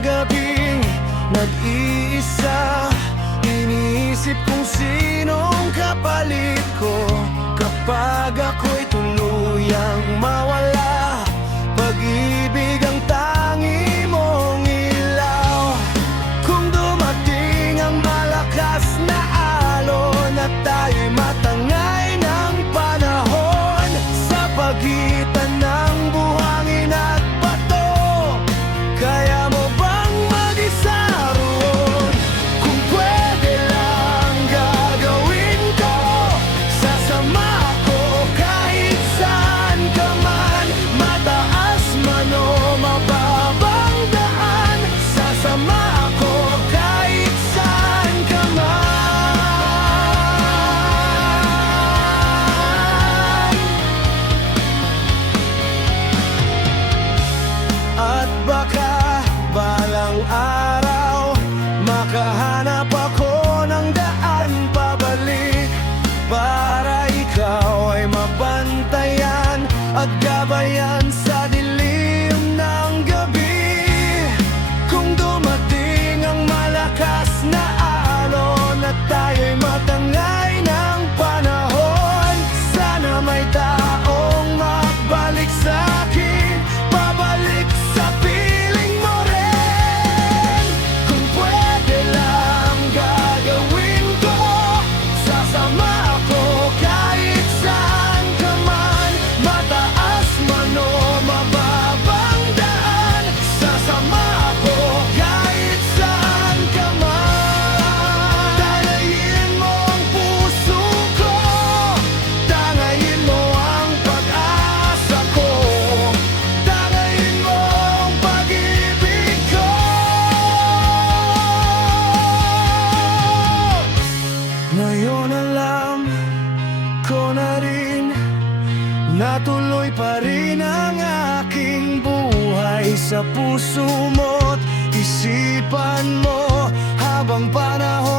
gabing nag-iisa, iniisip kung sinong kapalit ko kapag ako'y tuluyang mawala. Pag-ibig ang tangi mong ilaw. Kung dumating ang malakas na alon at tayo'y matangay ng panahon sa pagitan ng buhangin at bato, kaya mo bang mag-isa roon? Kung pwede lang gagawin ko, sasama ako kahit saan ka man. Mataas man o mababang daan, sasama ako kahit saan ka man. At baka balang araw makahanap ako ng daan pabalik, para ikaw ay mabantayan at gabayan sa dilim ng gabi. Kung dumating ang malakas na alon at tayo'y matangay ng panahon, sana may taong magbalik sa'kin, pabalik sa piling mo rin. Kung pwede lang gagawin ko, sasama ako kahit saan ka man. Mataas man o mababang daan, sasama ako kahit saan ka man. Tangayin mo ang puso ko, tangayin mo ang pag-asa ko, tangayin mo ang pag-ibig ko. Ngayon alam ko na rin, natuloy pa rin ang aking buhay sa puso mo't isipan mo habang panahon